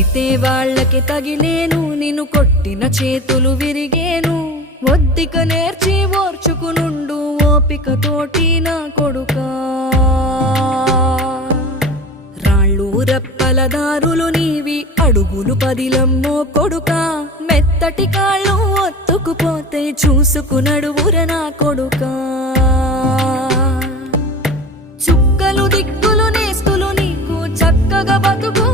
కొడితే వాళ్ళకి తగిలేను, నిన్ను కొట్టిన చేతులు విరిగేను. ఒద్దిక నేర్చి ఓర్చుకునుండు ఓపికతోటి నా కొడుకా. రాళ్ళు రప్పల దారులు నీవి, అడుగులు పదిలమ్మో కొడుకా. మెత్తటి కాళ్ళు ఒత్తుకుపోతే చూసుకునడువుర నా కొడుకా. చుక్కలు దిక్కులు నేస్తులు నీకు చక్కగా బతుకు